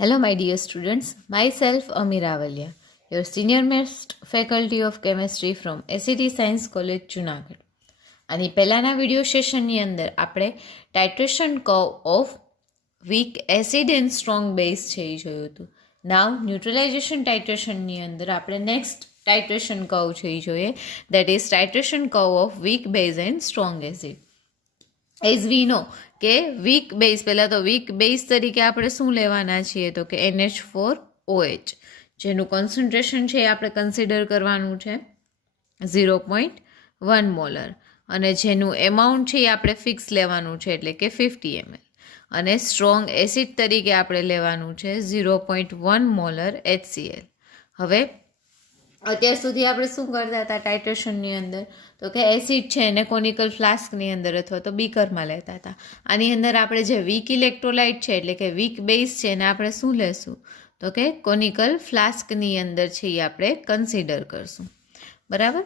Hello, my dear students. Myself, Amira Avalia, your senior most faculty of chemistry from SET Science College, Junagadh. આની પહેલાંના video સેશનની અંદર આપણે titration curve of weak acid and strong base છે એ જોયું હતું. નાવ ન્યુટ્રલાઇઝેશન ટાઇટ્રેશનની અંદર આપણે નેક્સ્ટ ટાઇટ્રેશન કર્વ છે એ જોઈએ, that is titration curve of weak base and strong acid. As we know કે વીક બેઝ, પહેલાં તો વીક બેઝ તરીકે આપણે શું લેવાના છીએ તો કે NH4OH, જેનું કોન્સન્ટ્રેશન છે એ આપણે કન્સિડર કરવાનું છે 0.1 મોલર, અને જેનું એમાઉન્ટ છે એ આપણે ફિક્સ લેવાનું છે એટલે કે 50 ml, અને સ્ટ્રોંગ એસિડ તરીકે આપણે લેવાનું છે 0.1 મોલર HCl. હવે અત્યાર સુધી આપણે શું કરતા હતા ટાઇટ્રેશનની અંદર તો કે એસિડ છે એને કોનિકલ ફ્લાસ્કની અંદર અથવા તો બીકરમાં લેતા હતા. આની અંદર આપણે જે વીક ઇલેક્ટ્રોલાઇટ છે એટલે કે વીક બેઝ છે એને આપણે શું લેશું તો કે કોનિકલ ફ્લાસ્કની અંદર છે એ આપણે કન્સિડર કરશું. બરાબર,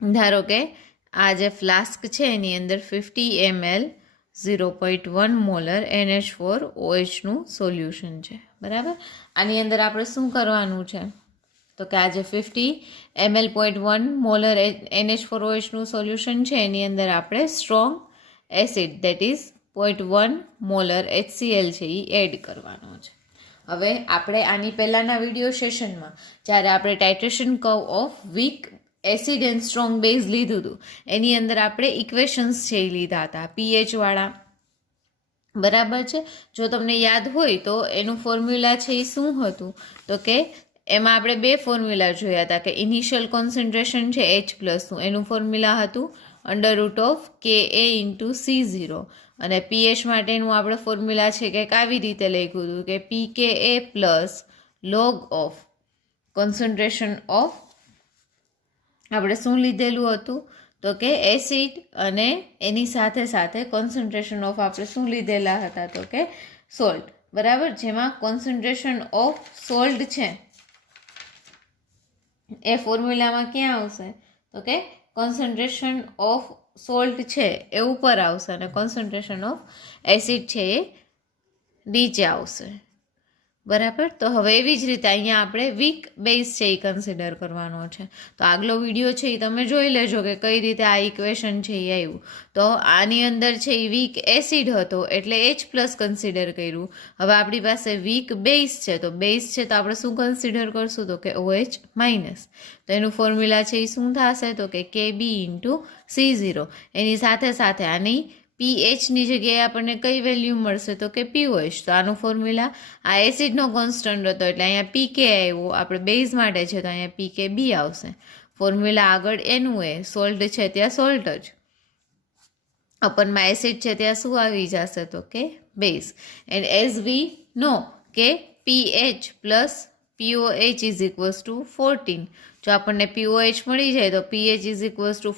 ધારો કે આ જે ફ્લાસ્ક છે એની અંદર 50 ml 0.1 મોલર NH4OHનું સોલ્યુશન છે. બરાબર, આની અંદર આપણે શું કરવાનું છે તો કે આ જે 50 ml 0.1 મોલર NH4OHનું સોલ્યુશન છે એની અંદર આપણે strong acid that is 0.1 molar HCl છે એ એડ કરવાનો છે. હવે આપણે આની પહેલાંના વિડીયો સેશનમાં જ્યારે આપણે titration curve of weak acid and strong base લીધું હતું એની અંદર આપણે ઇક્વેશન્સ છે એ લીધા હતા pH વાળા. બરાબર છે, જો તમને યાદ હોય તો એનું ફોર્મ્યુલા છે એ શું હતું તો કે એમાં આપણે બે ફોર્મ્યુલા જોયા હતા કે ઇનિશિયલ કોન્સન્ટ્રેશન છે H+નું એનું ફોર્મ્યુલા હતું √KA × C0, અને pH માટેનું આપણે ફોર્મ્યુલા છે કંઈક આવી રીતે લખ્યું હતું કે pKa log of concentration of, આપણે શું લીધેલું હતું તો કે એસિડ અને એની સાથે સાથે કોન્સન્ટ્રેશન ઓફ આપણે શું લીધેલા હતા તો કે સોલ્ટ. બરાબર, જેમાં કોન્સન્ટ્રેશન ઓફ સોલ્ટ છે એ ફોર્મ્યુલામાં ક્યાં આવશે તો કે કોન્સન્ટ્રેશન ઓફ સોલ્ટ છે એ ઉપર આવશે અને કોન્સન્ટ્રેશન ઓફ એસિડ છે એ નીચે આવશે. બરાબર, તો હવે એવી જ રીતે અહીંયા આપણે વીક બેઝ છે એ કન્સિડર કરવાનો છે. તો આગલો વિડીયો છે એ તમે જોઈ લેજો કે કઈ રીતે આ ઇક્વેશન છે એ આવ્યું. તો આની અંદર છે એ વીક એસિડ હતો એટલે H+ કન્સિડર કર્યું. હવે આપણી પાસે વીક બેઝ છે તો બેઝ છે તો આપણે શું કન્સિડર કરશું તો કે OH-. તો એનું ફોર્મ્યુલા છે એ શું થશે તો કે Kb × C0. એની સાથે સાથે આની pHની જગ્યાએ આપણને કઈ વેલ્યુ મળશે તો કે POH. તો આનું ફોર્મ્યુલા આ એસિડનો કોન્સ્ટન્ટ હતો એટલે અહીંયા pK આવ્યો, આપણે બેઝ માટે છે તો અહીંયા pKb આવશે. ફોર્મ્યુલા આગળ એનું સોલ્ટ છે ત્યાં સોલ્ટ જ, અપનમાં એસિડ છે ત્યાં શું આવી જશે તો કે base. And as we know કે pH + POH = 14. જો આપણને POH મળી જાય તો pH =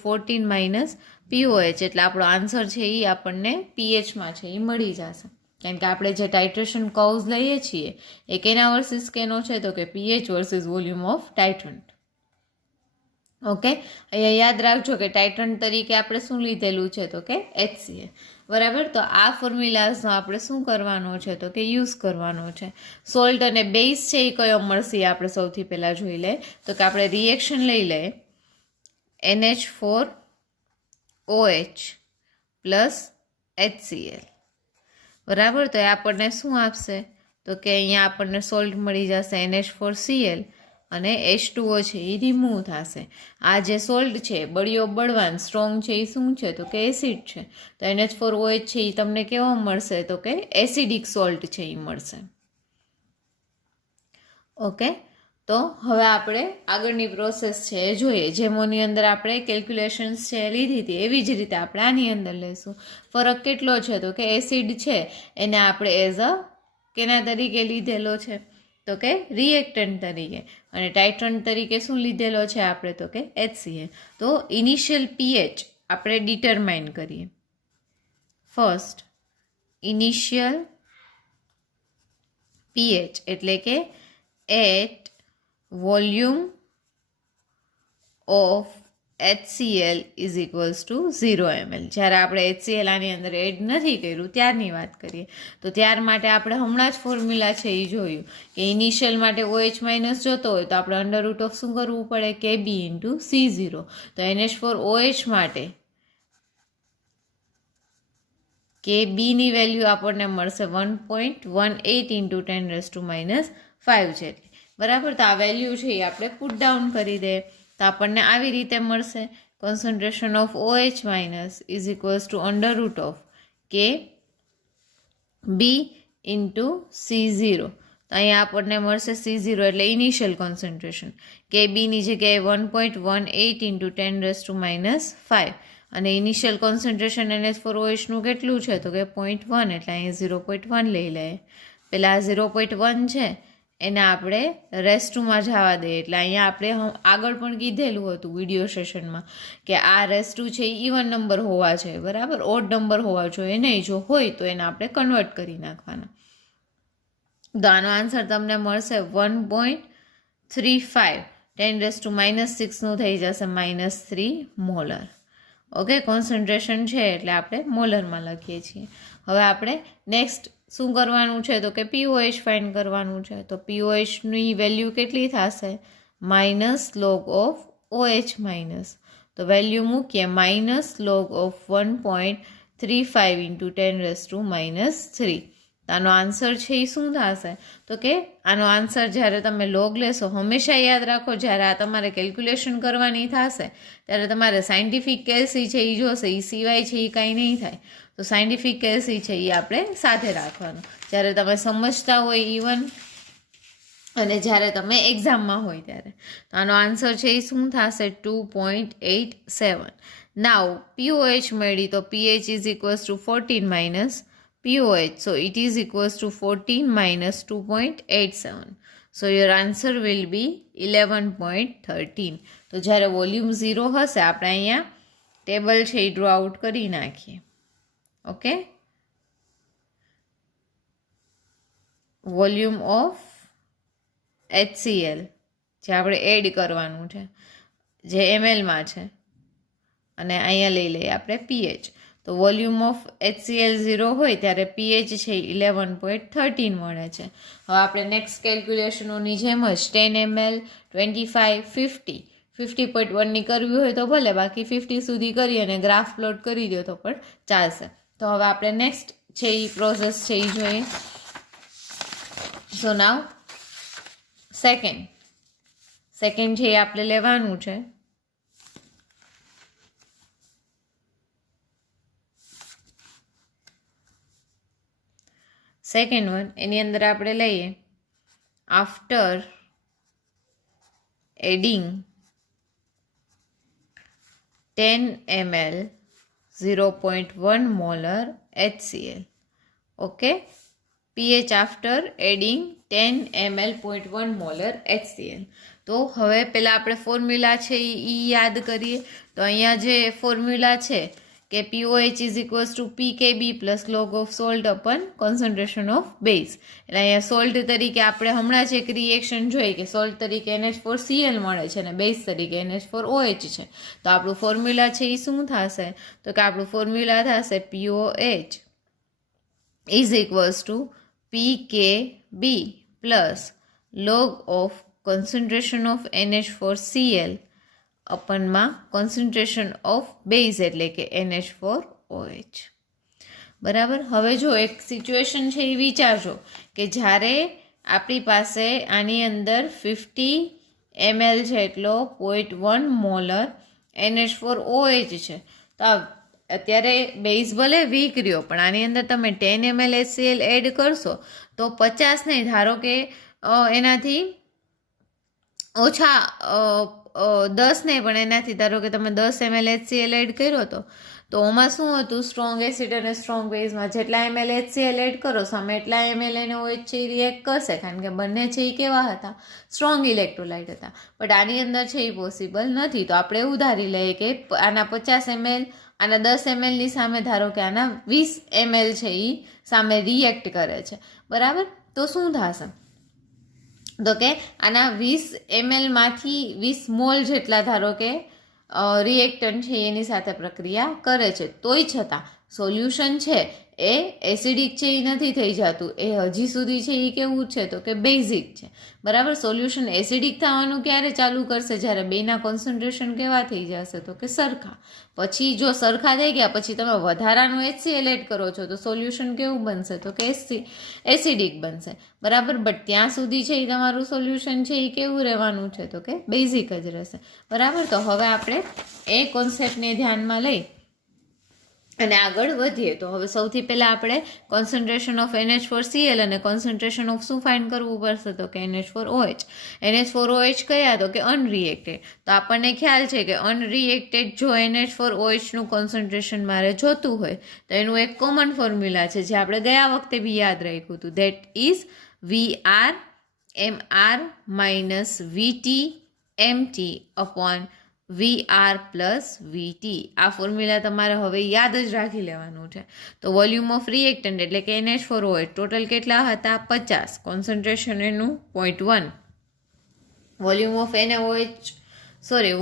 14 - POH, એટલે આપણો આન્સર છે એ આપણને pHમાં છે એ મળી જશે. કારણ કે આપણે જે ટાઇટ્રેશન કર્વ્સ લઈએ છીએ એ કેના વર્સિસ કેનો છે તો કે pH versus volume of titrant. Okay, અહીંયા યાદ રાખજો કે ટાઇટ્રન્ટ તરીકે આપણે શું લીધેલું છે તો કે HCl. બરાબર, તો આ ફોર્મ્યુલાઝનો આપણે શું કરવાનો છે તો કે યુઝ કરવાનો છે. સોલ્ટ અને બેઝ છે એ કયો મળશે આપણે સૌથી પહેલાં જોઈ લે તો કે આપણે રિએક્શન લઈ લઈએ NH4OH + HCl. બરાબર, તો એ આપણને શું આપશે તો કે અહીંયા આપણને સોલ્ટ મળી જશે NH4Cl અને H2O છે એ રિમૂવ થશે. આ જે સોલ્ટ છે બળિયો બળવાન સ્ટ્રોંગ છે એ શું છે તો કે એસિડ છે. તો NH4OH છે એ તમને કેવો મળશે તો કે એસિડિક સોલ્ટ છે એ મળશે. ઓકે, તો હવે આપણે આગળની પ્રોસેસ છે એ જોઈએ. જેમોની અંદર આપણે કેલ્ક્યુલેશન્સ છે લીધી હતી એવી જ રીતે આપણે આની અંદર લઈશું. ફરક કેટલો છે તો કે એસિડ છે એને આપણે એઝ અ કેના તરીકે લીધેલો છે તો કે રિએક્ટન્ટ તરીકે, અને ટાઇટ્રન્ટ તરીકે શું લીધેલો છે આપણે તો કે HCl. તો ઇનિશિયલ pH આપણે ડિટરમાઇન કરીએ. ફર્સ્ટ ઇનિશિયલ pH એટલે કે at volume of HCl is equals to 0 ml. જ્યારે આપણે HCl આની અંદર એડ નથી કર્યું ત્યારની વાત કરીએ તો ત્યાર માટે આપણે હમણાં જ ફોર્મ્યુલા છે એ જોયું કે ઇનિશિયલ માટે OH માઇનસ જોતો હોય તો આપણે અંડર રૂટ ઓફ શું કરવું પડે KB ઇન્ટુ C0. તો NH4OH માટે KBની વેલ્યુ આપણને મળશે 1.18 ઇન્ટુ 10⁻⁵ જેટલી. બરાબર, તો આ વેલ્યુ છે એ આપણે પુટ ડાઉન કરી દે તો આપણને આવી રીતે મળશે concentration of OH minus is equals two under root of KB into C0. તો અહીંયા આપણને મળશે C0 એટલે ઇનિશિયલ કોન્સન્ટ્રેશન. KBની જગ્યાએ 1.18 ઇન્ટુ 10⁻⁵ અને ઇનિશિયલ કોન્સન્ટ્રેશન NH4OHનું કેટલું છે તો કે 0.1 એટલે અહીંયા 0.1 લઈ લઈએ. પહેલાં 0.1 છે એને આપણે રેસ્ટમાં જવા દઈએ એટલે અહીંયા આપણે આગળ પણ કીધેલું હતું વિડીયો સેશનમાં કે આ રેસ્ટુ છે એ ઇવન નંબર હોવા જોઈએ, બરાબર, ઓડ નંબર હોવા જોઈએ નહીં. જો હોય તો એને આપણે કન્વર્ટ કરી નાખવાના. તો આનો આન્સર તમને મળશે 1.35 10⁻⁶ થઈ જશે -3 મોલર. ઓકે, કોન્સન્ટ્રેશન છે એટલે આપણે મોલરમાં લખીએ છીએ. હવે આપણે નેક્સ્ટ શું કરવાનું છે તો કે POH ફાઇન્ડ કરવાનું છે. તો POHની વેલ્યુ કેટલી થશે -log ઓફ OH માઇનસ. તો વેલ્યુ મૂકીએ -log ઓફ 1.35 ઇન્ટુ 10⁻⁻3. તો આનો આન્સર છે એ શું થશે તો કે આનો આન્સર જ્યારે તમે લોગ લેશો હંમેશા યાદ રાખો જ્યારે આ તમારે કેલ્ક્યુલેશન કરવાની થશે ત્યારે તમારે સાયન્ટિફિક કેસી છે એ જોશે, એ સિવાય છે એ કાંઈ નહીં થાય. તો સાયન્ટિફિક કેસી છે એ આપણે સાથે રાખવાનું જ્યારે તમે સમજતા હોય ઇવન અને જ્યારે તમે એક્ઝામમાં હોય ત્યારે. તો આનો આન્સર છે એ શું થશે 2.87. નાવ POH મળી તો pH is equals two 14 minus POH. So it is equals to 14 minus 2.87. So your answer will be 11.13. તો જ્યારે વોલ્યુમ 0 હશે આપણે અહીંયા ટેબલ છે એ ડ્રો આઉટ કરી નાખીએ. ઓકે, વોલ્યુમ ઓફ HCl જે આપણે એડ કરવાનું છે જે mlમાં છે અને અહીંયા લઈ લઈએ આપણે pH. તો વોલ્યુમ ઓફ HCl 0 હોય ત્યારે pH છે 11.13 મળે છે. હવે આપણે નેક્સ્ટ કેલ્ક્યુલેશનોની જેમ જ 10 ml 25 50.1ની કરવી હોય તો ભલે, બાકી 50 સુધી કરી અને ગ્રાફ પ્લોટ કરી દો તો પણ ચાલશે. તો હવે આપણે નેક્સ્ટ છે એ પ્રોસેસ છે એ જોઈએ. સો નાવ સેકન્ડ છે એ આપણે લેવાનું છે. સેકન્ડ વન એની અંદર આપણે લઈએ after adding 10 ml 0.1 molar HCl. Okay, pH after adding 10 ml 0.1 molar HCl. તો હવે પહેલાં આપણે ફોર્મ્યુલા છે એ યાદ કરીએ. તો અહીંયા જે ફોર્મ્યુલા છે કે POH is equals to PKB plus log of salt upon concentration of base. એટલે અહીંયા સોલ્ટ તરીકે આપણે હમણાં જ એક રિએક્શન જોઈ કે સોલ્ટ તરીકે NH4Cl મળે છે અને બેઝ તરીકે NH4OH છે. તો આપણું ફોર્મ્યુલા છે એ શું થશે તો કે આપણું ફોર્મ્યુલા થશે POH is equals to PKB plus log of concentration of NH4Cl અપનમાં કોન્સન્ટ્રેશન ઓફ બેઝ એટલે કે NH4OH. બરાબર, હવે જો એક સિચ્યુએશન છે એ વિચારજો કે જ્યારે આપણી પાસે આની અંદર 50 ml છે એટલો 0.1 મોલર NH4OH છે. તો અત્યારે બેઝ ભલે વીક રહ્યો પણ આની અંદર તમે 10 ml HCl એડ કરશો તો 50 નહીં, ધારો કે એનાથી ઓછા 10 નહીં પણ એનાથી ધારો કે તમે 10 ml HCl એડ કર્યો તો આમાં શું હતું સ્ટ્રોંગ એસિડ અને સ્ટ્રોંગ બેઝમાં જેટલા ml HCl એડ કરો સામે એટલા ml અને OH છે એ રિએક્ટ કરશે કારણ કે બંને છે એ કેવા હતા સ્ટ્રોંગ ઇલેક્ટ્રોલાઇટ હતા. બટ આની અંદર છે એ પોસિબલ નથી. તો આપણે એવું ધારી લઈએ કે આના 50 ml આના 10 ml ની સામે ધારો કે આના 20 ml છે એ સામે રિએક્ટ કરે છે. બરાબર, તો શું થશે તો કે આના 20 ml માંથી 20 મોલ જેટલા ધારો કે રિએક્ટન્ટ છે એની સાથે પ્રક્રિયા કરે છે, તોય છતાં સોલ્યુશન છે એ એસિડિક છે એ નથી થઈ જતું, એ હજી સુધી છે એ કેવું છે તો કે બેઝિક છે, બરાબર. સોલ્યુશન એસિડિક થવાનું ક્યારે ચાલુ કરશે? જ્યારે બેના કોન્સન્ટ્રેશન કેવા થઈ જશે તો કે સરખા. પછી જો સરખા થઈ ગયા પછી તમે વધારાનું HCl એડ કરો છો તો સોલ્યુશન કેવું બનશે તો કે એસિડિક બનશે, બરાબર. બટ ત્યાં સુધી છે એ તમારું સોલ્યુશન છે એ કેવું રહેવાનું છે તો કે બેઝિક જ રહેશે, બરાબર. તો હવે આપણે એ કોન્સેપ્ટને ધ્યાનમાં લઈ અને આગળ વધીએ. તો હવે સૌથી પહેલાં આપણે કોન્સન્ટ્રેશન ઓફ NH4Cl અને કોન્સન્ટ્રેશન ઓફ શું ફાઇન્ડ કરવું પડશે તો કે NH4OH. NH4OH કયા તો કે અનરિએક્ટેડ. તો આપણને ખ્યાલ છે કે અનરિએક્ટેડ જો NH4OHનું કોન્સન્ટ્રેશન મારે જોતું હોય તો એનું એક કોમન ફોર્મ્યુલા છે જે આપણે ગયા વખતે બી યાદ રાખ્યું હતું, that is VRMR minus VT MT upon VR plus VT. આ ફોર્મ્યુલા તમારે હવે યાદ જ રાખી લેવાનું છે. તો વોલ્યુમ ઓફ રિએક્ટન્ટ એટલે કે NH4OH ટોટલ કેટલા હતા 50, કોન્સન્ટ્રેશન એનું 0.1. વોલ્યુમ ઓફ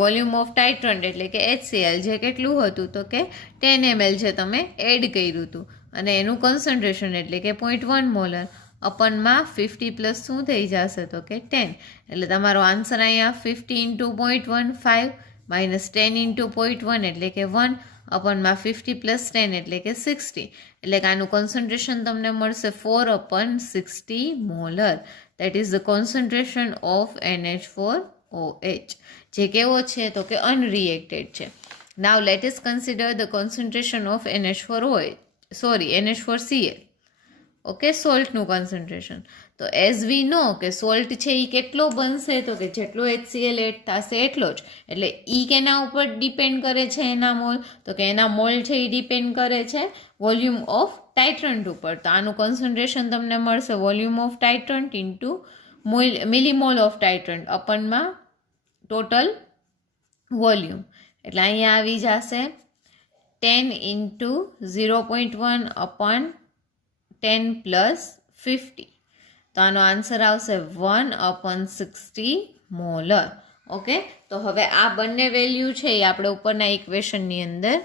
વોલ્યુમ ઓફ ટાઇટ્રન્ટ એટલે કે HCl જે કેટલું હતું તો કે 10 ml જે તમે એડ કર્યું હતું અને એનું કોન્સન્ટ્રેશન એટલે કે 0.1 મોલર અપનમાં 50 પ્લસ શું થઈ જશે તો કે 10. એટલે તમારો આન્સર અહીંયા 50 ઇન્ટુ 0.15 માઇનસ 10 ઇન્ટુ 0.1 એટલે કે 1 અપનમાં 50 પ્લસ 10 એટલે કે 60. એટલે કે આનું કોન્સન્ટ્રેશન તમને મળશે 4/60 molar. That is the concentration of NH4OH જે કેવો છે તો કે અનરિએક્ટેડ છે. Now let us consider the concentration of NH4CL. Okay, સોલ્ટનું કોન્સન્ટ્રેશન. તો એઝ વી નો કે સોલ્ટ છે એ કેટલો બનશે તો કે જેટલો HCl એડ થશે એટલો જ. એટલે કેના ઉપર ડિપેન્ડ કરે છે એના મોલ તો કે એના મોલ છે એ ડિપેન્ડ કરે છે વોલ્યુમ ઓફ ટાઇટ્રન્ટ ઉપર. તો આનું કોન્સન્ટ્રેશન તમને મળશે volume of titrant into millimole of titrant અપનમાં ટોટલ વોલ્યુમ. એટલે અહીંયા આવી જશે 10 ઇન્ટુ 0.1 અપોન 10 પ્લસ 50. તો આનો આન્સર આવશે 1/60 મોલર. ઓકે, તો હવે આ બંને વેલ્યુ છે એ આપણે ઉપરના ઇક્વેશનની અંદર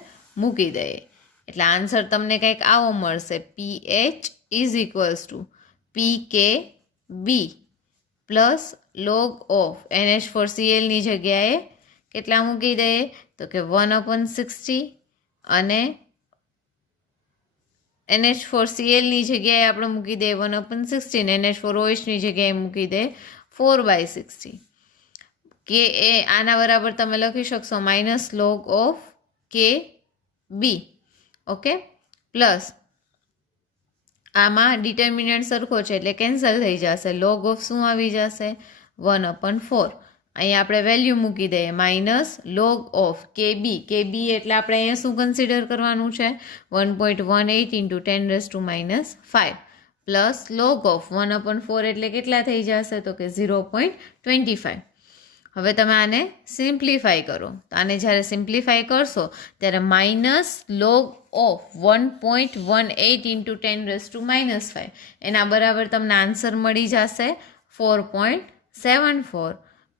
મૂકી દઈએ. એટલે આન્સર તમને કંઈક આવો મળશે, PH is equals to PKB plus log of NH4Clની જગ્યાએ કેટલા મૂકી દઈએ તો કે 1/60 અને NH4Clની જગ્યાએ આપણે મૂકી દઈએ 1/60 ને NH4OHની જગ્યાએ મૂકી દઈએ 4/60. કે એ આના બરાબર તમે લખી શકશો minus log of KB. Okay, plus આમાં ડિટર્મિનન્ટ સરખો છે એટલે કેન્સલ થઈ જશે. લોગ ઓફ શું આવી જશે 1/4. અહીંયા આપણે વેલ્યુ મૂકી દઈએ માઇનસ લોગ ઓફ KB. એટલે આપણે અહીંયા શું કન્સિડર કરવાનું છે 1.18 ઇન્ટુ 10⁻⁻5 પ્લસ લોગ ઓફ 1/4 એટલે કેટલા થઈ જશે તો કે 0.25. હવે તમે આને સિમ્પ્લિફાય કરો. તો આને જ્યારે સિમ્પ્લિફાય કરશો ત્યારે માઇનસ લોગ ઓફ 1.18 ઇન્ટુ 10⁻⁻5 એના બરાબર તમને આન્સર મળી જશે 4.74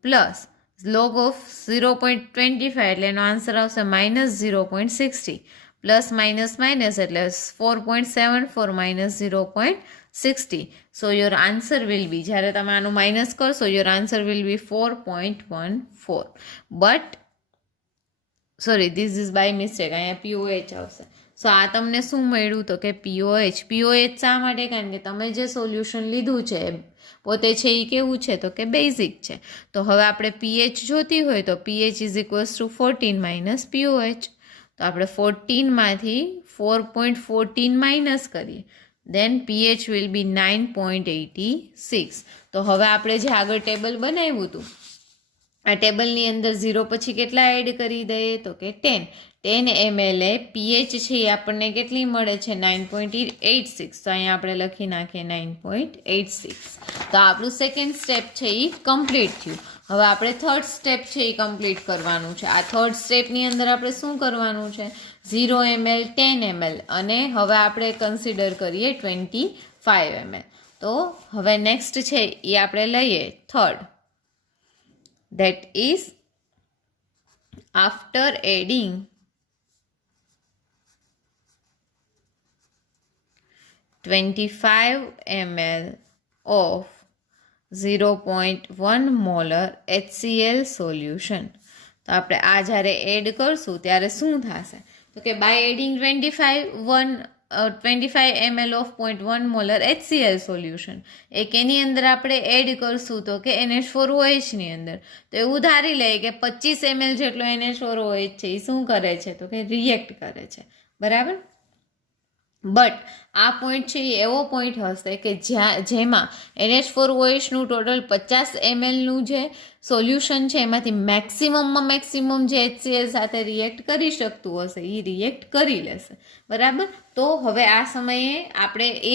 પ્લસ લોગ ઓફ 0.25 એટલે એનો આન્સર આવશે માઇનસ 0.60 પ્લસ માઇનસ માઇનસ એટલે 4.74 minus 0.60. So your answer will be, જ્યારે તમે આનું માઇનસ કરશો your answer will be 4.14. But sorry this is by mistake, અહીંયા POH આવશે. સો આ તમને શું મળ્યું તો કે POH શા માટે? કારણ કે તમે જે સોલ્યુશન લીધું છે પોતે છે એ કેવું છે તો કે બેઝિક છે. તો હવે આપણે pH જોતી હોય તો pH is equals two 14 minus POH. તો આપણે 14માંથી 4.14 માઇનસ કરીએ દેન pH વિલ બી 9.86. તો હવે આપણે જે આગળ ટેબલ બનાવ્યું હતું આ ટેબલની અંદર 0 પછી કેટલા એડ કરી દઈએ તો કે 10 ml એ pH છે એ આપણને કેટલી મળે છે 9.86. તો અહીંયા આપણે લખી નાખીએ 9.86. તો આપણું સેકન્ડ સ્ટેપ છે એ કમ્પ્લીટ થયું. હવે આપણે થર્ડ સ્ટેપ છે એ કમ્પ્લીટ કરવાનું છે. આ થર્ડ સ્ટેપની અંદર આપણે શું કરવાનું છે 0 ml 10 ml અને હવે આપણે કન્સિડર કરીએ 25 ml. તો હવે નેક્સ્ટ છે એ આપણે લઈએ third, that is after adding 25 ml of 0.1 molar HCl solution. તો આપણે આ જ્યારે એડ કરશું ત્યારે શું થશે? તો કે by adding 25 ml of 0.1 molar HCl solution એક એની અંદર આપણે એડ કરશું તો કે NH4OH ની અંદર. તો એવું ધારી લઈએ કે 25 ml જેટલો NH4OH છે એ શું કરે છે? તો કે રિએક્ટ કરે છે, બરાબર. બટ આ પોઈન્ટ છે એ એવો પોઈન્ટ હશે કે જેમાં NH4OHનું ટોટલ 50 mlનું જે સોલ્યુશન છે એમાંથી મેક્સિમમ જે HCl સાથે રિએક્ટ કરી શકતું હશે એ રિએક્ટ કરી લેશે, બરાબર. તો હવે આ સમયે આપણે એ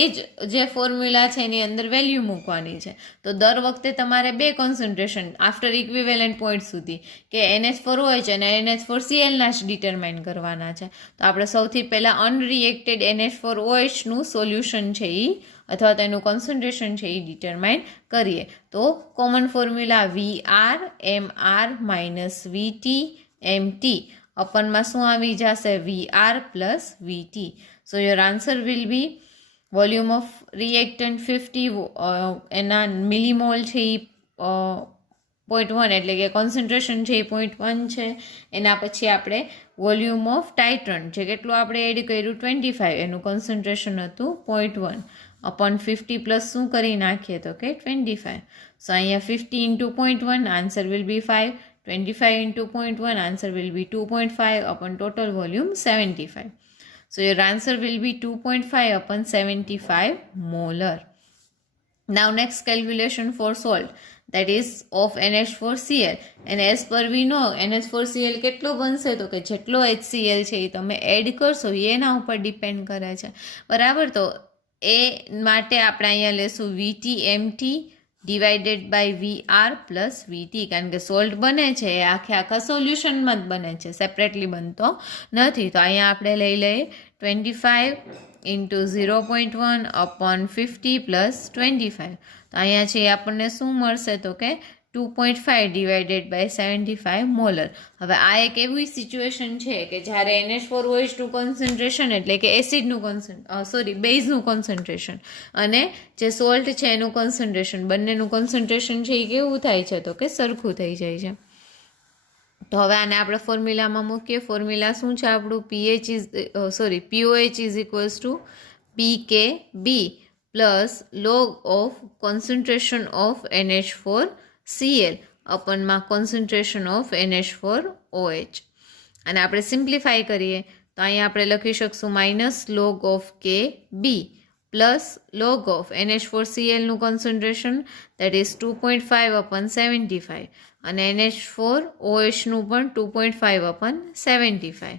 જે ફોર્મ્યુલા છે એની અંદર વેલ્યુ મૂકવાની છે. તો દર વખતે તમારે બે કોન્સન્ટ્રેશન આફ્ટર ઇક્વિવેલન્ટ પોઈન્ટ સુધી કે NH4OH અને NH4Clના જ ડિટરમાઇન કરવાના છે. તો આપણે સૌથી પહેલાં અનરિએક્ટેડ NH4OHનું સોલ્યુશન છે એ અથવા તો એનું કોન્સન્ટ્રેશન છે એ ડિટરમાઇન કરીએ. તો common formula VR MR - VT MT અપનમાં શું આવી જશે? VR plus VT. So your answer will be volume of reactant 50 એના મિલીમોલ છે એ 0.1 એટલે કે કોન્સન્ટ્રેશન છે એ 0.1 છે. એના પછી આપણે વોલ્યુમ ઓફ ટાઇટ્રન્ટ જે કેટલું આપણે એડ કર્યું 25 એનું કોન્સન્ટ્રેશન હતું 0.1 અપોન 50 પ્લસ શું કરી નાખીએ તો કે 25. સો અહીંયા 50 into 0.1 answer will B 5. 25 into 0.1 answer will be 2.5 upon total volume 75. So your answer will be 2.5 upon 75 molar. Now next calculation for salt, that is of NH4Cl, and as per we know NH4Cl કેટલો બનશે? તો કે જેટલો HCl છે એ તમે add કરશો એના ઉપર ડિપેન્ડ કરે છે, બરાબર. તો એ માટે આપણે અહીંયા લેશું VTMT divided by VR plus VT, કારણ કે સોલ્ટ બને છે એ આખા સોલ્યુશનમાં જ બને છે, સેપરેટલી બનતો નથી. તો અહીંયા આપણે લઈ લઈએ 25 into 0.1 upon 50 plus 25. તો અહીંયા છે આપણને શું મળશે? તો કે 2.5 ડિવાઇડેડ બાય 75 મોલર. હવે આ એક એવી સિચ્યુએશન છે કે જ્યારે NH4OH નું કોન્સન્ટ્રેશન એટલે કે એસિડનું બેઝનું કોન્સન્ટ્રેશન અને જે સોલ્ટ છે એનું કોન્સન્ટ્રેશન બંનેનું કોન્સન્ટ્રેશન છે એ કેવું થાય છે? તો કે સરખું થઈ જાય છે. તો હવે આને આપણે ફોર્મ્યુલામાં મૂકીએ. ફોર્મ્યુલા શું છે આપણું? POH is equals to PKB plus log of concentration of NH4Cl અપનમાં કોન્સન્ટ્રેશન ઓફ NH4OH. અને આપણે સિમ્પ્લિફાય કરીએ તો અહીંયા આપણે લખી શકશું minus log of KB plus log of NH4Clનું કોન્સન્ટ્રેશન દેટ ઇઝ 2.5 upon 75 અને NH4OHનું પણ 2.5 upon 75.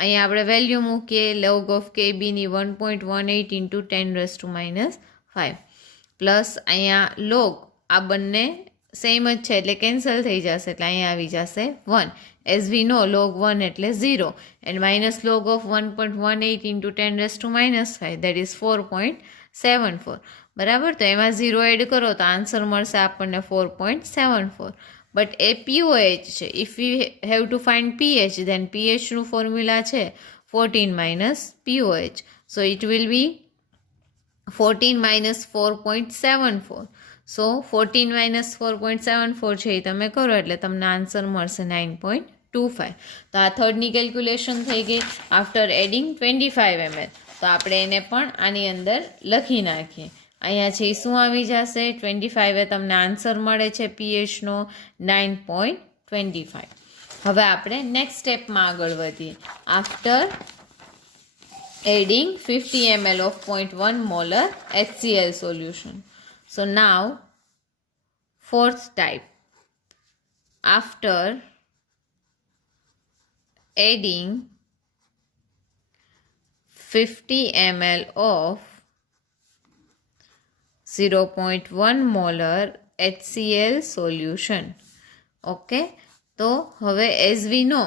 અહીંયા આપણે વેલ્યુ મૂકીએ લોગ ઓફ KBની 1.18 into 10⁻⁻5 પ્લસ અહીંયા લોગ આ બંને સેમ જ છે એટલે કેન્સલ થઈ જશે એટલે અહીંયા આવી જશે 1. એઝ વી નો log 1 એટલે 0 and minus log of 1.18 into 10⁻⁵ that is 4.74, બરાબર. તો એમાં 0 એડ કરો તો આન્સર મળશે આપણને 4.74. બટ એ POH છે. If you have to find pH then pHનું ફોર્મ્યુલા છે 14 - POH. So it will be 14 - 4.74. So 14 - 4.74 છે એ તમે કરો એટલે તમને આન્સર મળશે 9.25. તો આ થર્ડની કેલ્ક્યુલેશન થઈ ગઈ આફ્ટર એડિંગ 25 ml. તો આપણે એને પણ આની અંદર લખી નાખીએ. અહીંયા છે શું આવી જશે? 25 એ તમને આન્સર મળે છે pHનો 9.25. હવે આપણે નેક્સ્ટ સ્ટેપમાં આગળ વધીએ. After adding 50 ml of 0.1 molar HCl solution. So now fourth type, after adding 50 ml of 0.1 molar HCl solution. Okay, તો હવે as we know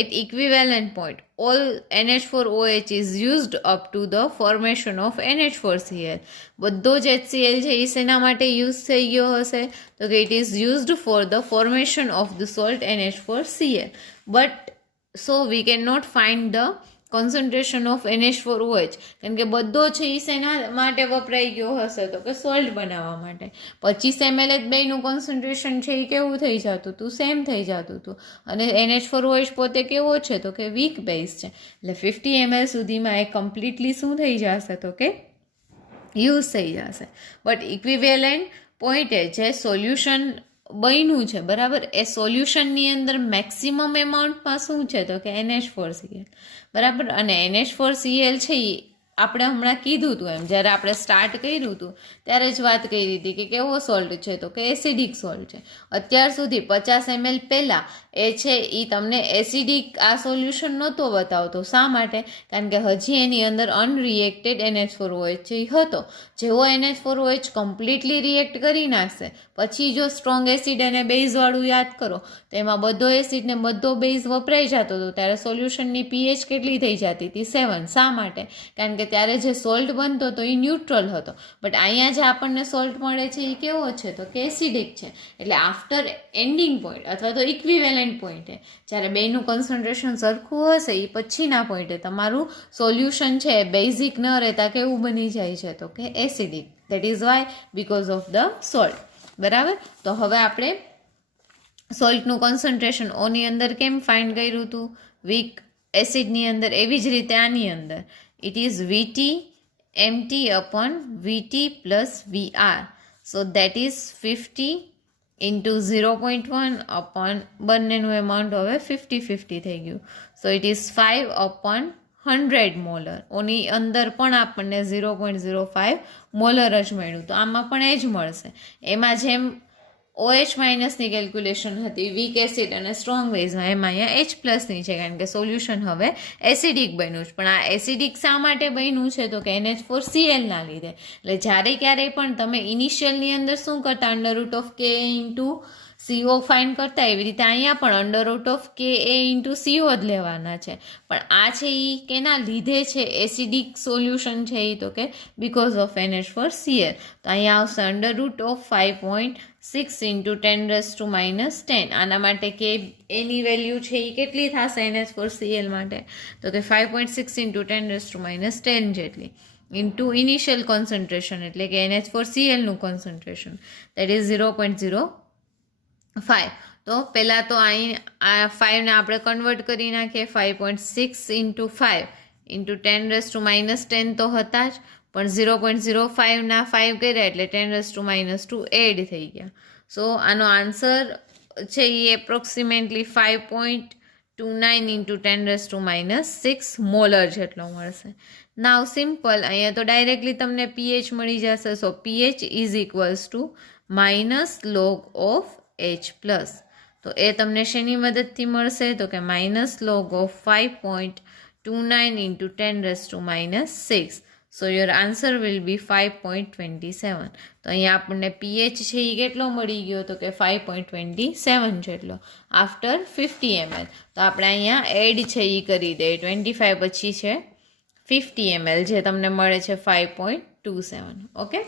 at equivalent point all NH4OH is used up to the formation of NH4Cl. બધો જ HCl છે એ શેના માટે use થઈ ગયો હશે તો કે it is used for the formation of the salt NH4Cl. But so we can not find the concentration of NH4OH કારણ કે બધો છે એ શેના માટે વપરાઈ ગયો હશે તો કે સોલ્ટ બનાવવા માટે. 25 ml જ બેનું કોન્સન્ટ્રેશન છે એ કેવું થઈ જતું હતું, સેમ થઈ જતું હતું. અને NH4OH પોતે કેવો છે તો કે વીક બેઝ છે એટલે 50 ml સુધીમાં એ કમ્પ્લીટલી શું થઈ જશે તો કે યુઝ થઈ જશે. બટ ઇક્વિવેલેન્ટ પોઈન્ટે જે સોલ્યુશન બન્યું છે બરાબર એ સોલ્યુશનની અંદર મેક્સિમમ એમાઉન્ટમાં શું છે તો કે NH4Cl બરાબર. અને NH4Cl છે એ આપણે હમણાં કીધું હતું એમ જ્યારે આપણે સ્ટાર્ટ કર્યું હતું ત્યારે જ વાત કરી હતી કે કેવો સોલ્ટ છે તો કે એસિડિક સોલ્ટ છે. અત્યાર સુધી 50 ml પહેલાં એ છે એ તમને એસિડિક આ સોલ્યુશન નહોતો બતાવતો. શા માટે? કારણ કે હજી એની અંદર અનરિએક્ટેડ NH4OH છે એ હતો. જેવો NH4OH કમ્પ્લીટલી રિએક્ટ કરી નાખશે પછી જો સ્ટ્રોંગ એસિડ અને બેઝવાળું યાદ કરો તો એમાં બધો એસિડ ને બધો બેઝ વપરાઈ જતો હતો ત્યારે સોલ્યુશનની pH કેટલી થઈ જતી હતી 7. શા માટે? કારણ કે ત્યારે જે સોલ્ટ બનતો હતો એ ન્યુટ્રલ હતો. બટ અહીંયા જે આપણને સોલ્ટ મળે છે એ કેવો છે તો કે એસિડિક છે. એટલે આફ્ટર એન્ડિંગ પોઈન્ટ અથવા તો ઇક્વિવેલન્ટ પોઈન્ટે જ્યારે બેનું કોન્સન્ટ્રેશન સરખું હશે એ પછીના પોઈન્ટે તમારું સોલ્યુશન છે બેઝિક ન રહેતા કેવું બની જાય છે તો કે acidic. That is why because of the salt. બરાબર. તો હવે આપણે સોલ્ટનું કોન્સન્ટ્રેશન ઓની અંદર કેમ ફાઇન્ડ કર્યું હતું વીક એસિડની અંદર એવી જ રીતે આની અંદર it is VT MT upon VT plus VR. So that is 50 into 0.1 upon બંનેનું એમાઉન્ટ હવે 50-50 થઈ ગયું. So it is 5 upon 100 molar. ઓની અંદર પણ આપણને 0.05 મોલર જ મળ્યું. તો આમાં પણ એ જ મળશે. એમાં જેમ OH માઇનસની કેલ્ક્યુલેશન હતી વીક એસિડ અને સ્ટ્રોંગ બેઝમાં એમાં અહીંયા H પ્લસની છે કારણ કે સોલ્યુશન હવે એસિડિક બન્યું છે. પણ આ એસિડિક શા માટે બન્યું છે તો કે NH4Cl ના લીધે. એટલે જ્યારે ક્યારેય પણ તમે ઇનિશિયલની અંદર શું કરતા under root of Ka into CO fine કરતા એવી રીતે અહીંયા પણ under root of Ka into CO જ લેવાના છે. પણ આ છે એ કેના લીધે છે એસિડિક સોલ્યુશન છે એ તો કે બીકોઝ ઓફ NH4Cl. તો અહીંયા આવશે અંડર રૂટ ઓફ 5.6 ઇન્ટુ 10⁻⁻10. આના માટે કે એની વેલ્યુ છે એ કેટલી થશે NH4Cl માટે તો કે 5.6 ઇન્ટુ 10⁻10 જેટલી ઇન્ટુ ઇનિશિયલ કોન્સન્ટ્રેશન એટલે કે NH4Clનું કોન્સન્ટ્રેશન દેટ ઇઝ 0.05. તો પહેલાં તો અહીં આ 5ને આપણે કન્વર્ટ કરી નાખીએ 5.6 ઇન્ટુ 5 ઇન્ટુ 10⁻10 તો હતા જ પણ 0.05ના 5 કર્યા એટલે 10⁻2 એડ થઈ ગયા. સો આનો આન્સર છે એ એપ્રોક્સિમેટલી 5.29 ઇન્ટુ 10⁻6 મોલર જેટલો મળશે. નાવ સિમ્પલ અહીંયા તો ડાયરેક્ટલી તમને pH મળી જશે. સો pH is equals two minus log of H plus. તો એ તમને શેની મદદથી મળશે તો કે minus log of 5.29 into 10⁻6. So your answer will બી 5.27. તો અહીંયા આપણને pH છે એ કેટલો મળી ગયો તો કે 5.27 જેટલો આફ્ટર 50 ml. તો આપણે અહીંયા એડ છે એ કરી દઈએ 25 પછી છે 50 ml જે તમને મળે છે 5.27. ઓકે.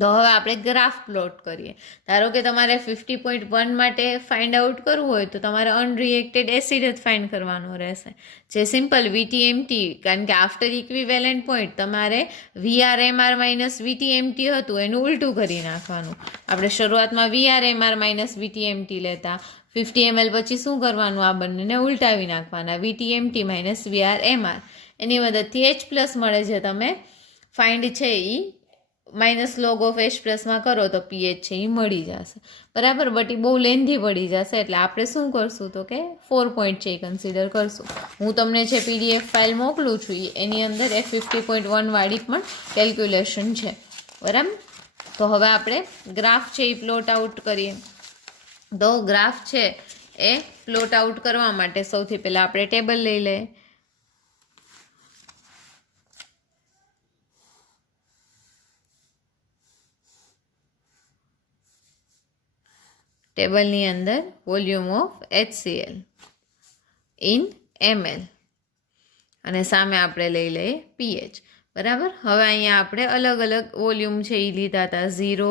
તો હવે આપણે ગ્રાફ પ્લોટ કરીએ. ધારો કે તમારે 50.1 માટે ફાઇન્ડ આઉટ કરવું હોય તો તમારે અનરિએક્ટેડ એસિડ જ ફાઇન્ડ કરવાનો રહેશે જે સિમ્પલ VTMT કારણ કે આફ્ટર ઇક્વિવેલન્ટ પોઈન્ટ તમારે VRMR માઇનસ VTMT હતું એનું ઉલટું કરી નાખવાનું. આપણે શરૂઆતમાં VRMR માઇનસ VTMT લેતા 50 ml પછી શું કરવાનું આ બંનેને ઉલટાવી નાખવાના VTMT માઇનસ VRMR. એની મદદથી H પ્લસ મળે છે તમે ફાઇન્ડ છે એ માઇનસ લોગ ઓફ H પ્લસમાં કરો તો pH છે એ મળી જશે બરાબર. બટ એ બહુ લેન્ધી પડી જશે એટલે આપણે શું કરશું તો કે 4 પોઈન્ટ છે એ કન્સિડર કરશું. હું તમને જે PDF ફાઇલ મોકલું છું એની અંદર એ 50.1 વાળી પણ કેલ્ક્યુલેશન છે બરાબર. તો હવે આપણે ગ્રાફ છે એ પ્લોટ આઉટ કરીએ. તો ગ્રાફ છે એ પ્લોટ આઉટ કરવા માટે સૌથી પહેલાં આપણે ટેબલ લઈ લઈએ. ટેબલની અંદર volume of HCl in ml અને સામે આપણે લઈ લઈએ pH. બરાબર. હવે અહીંયા આપણે અલગ અલગ વોલ્યુમ છે એ લીધા હતા 0,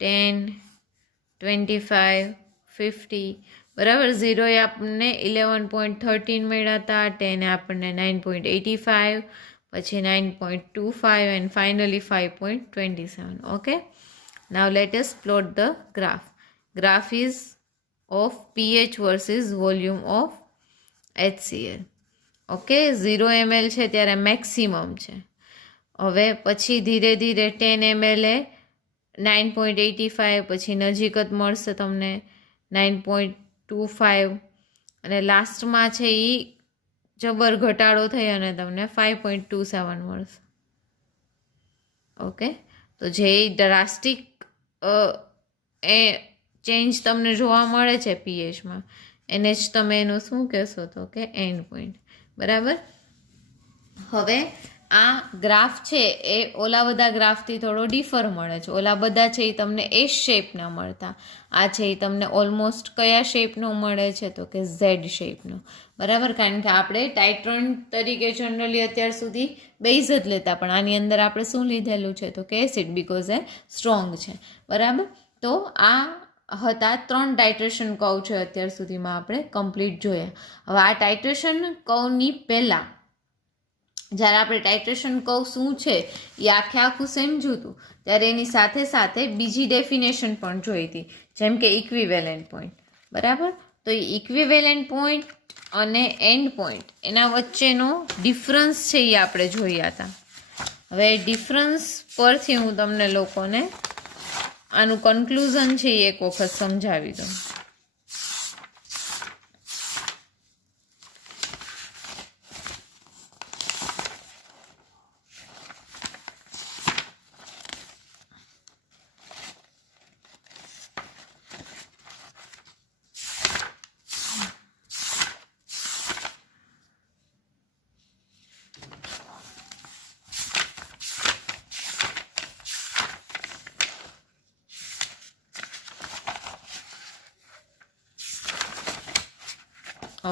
10, 25, 50. બરાબર. 0 એ આપણને 11.13 મળ્યા હતા, 10 એ આપણને 9.85, પછી 9.25 and finally 5.27. Okay. Now let us plot the graph. Graph ease of pH versus volume of HCl. Okay. 0 ml છે ત્યારે મેક્સિમમ છે. હવે પછી ધીરે ધીરે 10 ml એ 9.85, પછી નજીક જ મળશે તમને 9.25 અને લાસ્ટમાં છે એ જબર ઘટાડો થઈ અને તમને 5.27 મળશે. ઓકે. તો જે ડ્રાસ્ટિક એ ચેન્જ તમને જોવા મળે છે પીએચમાં એને જ તમે એનું શું કહેશો તો કે એન્ડ પોઈન્ટ. બરાબર. હવે આ ગ્રાફ છે એ ઓલા બધા ગ્રાફથી થોડો ડિફર મળે છે. ઓલા બધા છે એ તમને એસ શેપના મળતા, આ છે એ તમને ઓલમોસ્ટ કયા શેપનો મળે છે તો કે ઝેડ શેપનો. બરાબર. કારણ કે આપણે ટાઇટ્રોન તરીકે જનરલી અત્યાર સુધી બેઝ જ લેતા, પણ આની અંદર આપણે શું લીધેલું છે તો કે એસિડ, બિકોઝ એ સ્ટ્રોંગ છે. બરાબર. તો આ હતા 3 ટાઇટ્રેશન કર્વ છે અત્યાર સુધીમાં આપણે કમ્પ્લીટ જોયા. હવે આ ટાઇટ્રેશન કર્વની પહેલાં જ્યારે આપણે ટાઇટ્રેશન કર્વ શું છે એ આખું સમજ્યું હતું ત્યારે એની સાથે સાથે બીજી ડેફિનેશન પણ જોઈ હતી, જેમ કે ઇક્વિવેલન્ટ પોઈન્ટ. બરાબર. તો એ ઇક્વિવેલન્ટ પોઈન્ટ અને એન્ડ પોઈન્ટ એના વચ્ચેનો ડિફરન્સ છે એ આપણે જોયા હતા. હવે ડિફરન્સ પરથી હું તમને લોકોને આનું કન્ક્લુઝન છે એ એક વખત સમજાવી દઉં.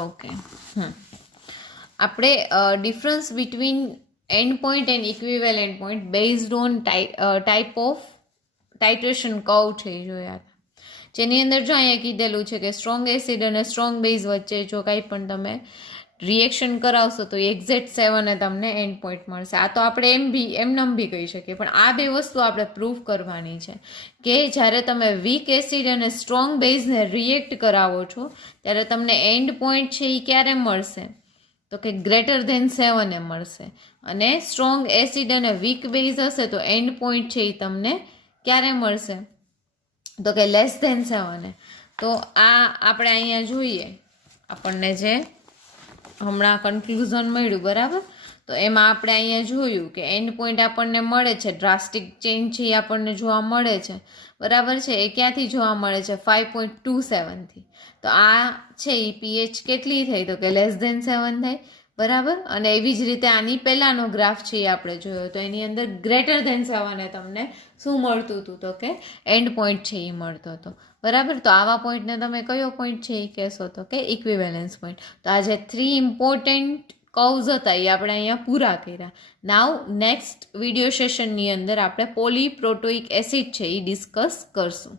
ઓકે. આપણે difference between end point and equivalent point based on type of titration curve છે એ જોયા હતા, જેની અંદર જો અહીંયા કીધેલું છે કે સ્ટ્રોંગ એસિડ અને સ્ટ્રોંગ બેઝ વચ્ચે જો કાંઈ પણ તમે રિએક્શન કરાવશો તો એક્ઝેક્ટ 7 તમને એન્ડ પોઈન્ટ મળશે. આ તો આપણે એમનેમ બી કહી શકીએ, પણ આ બે વસ્તુ આપણે પ્રૂફ કરવાની છે કે જ્યારે તમે વીક એસિડ અને સ્ટ્રોંગ બેઝને રિએક્ટ કરાવો છો ત્યારે તમને એન્ડ પોઈન્ટ છે એ ક્યારે મળશે તો કે ગ્રેટર ધેન 7 મળશે, અને સ્ટ્રોંગ એસિડ અને વીક બેઝ હશે તો એન્ડ પોઈન્ટ છે એ તમને ક્યારે મળશે તો કે લેસ ધેન 7. તો આ આપણે અહીંયા જોઈએ આપણને જે હમણાં કન્ક્લુઝન મળ્યું. બરાબર. તો એમાં આપણે અહીંયા જોયું કે એન્ડ પોઈન્ટ આપણને મળે છે, ડ્રાસ્ટિક ચેન્જ છે એ આપણને જોવા મળે છે. બરાબર છે. એ ક્યાંથી જોવા મળે છે 5.27થી. તો આ છે એ પીએચ કેટલી થઈ તો કે લેસ ધેન 7 થાય. બરાબર. અને એવી જ રીતે આની પહેલાંનો ગ્રાફ છે એ આપણે જોયો તો એની અંદર ગ્રેટર ધેન 7 તમને શું મળતું હતું તો કે એન્ડ પોઈન્ટ છે એ મળતો હતો. બરાબર. તો આવા પોઈન્ટને તમે કયો પોઈન્ટ છે એ કહેશો તો કે ઇક્વિવેલન્સ પોઈન્ટ. તો આ જે 3 ઇમ્પોર્ટન્ટ કર્વ્સ હતા એ આપણે અહીંયા પૂરા કર્યા. નાવ નેક્સ્ટ વિડીયો સેશનની અંદર આપણે પોલીપ્રોટોઇક એસિડ છે એ ડિસ્કસ કરશું.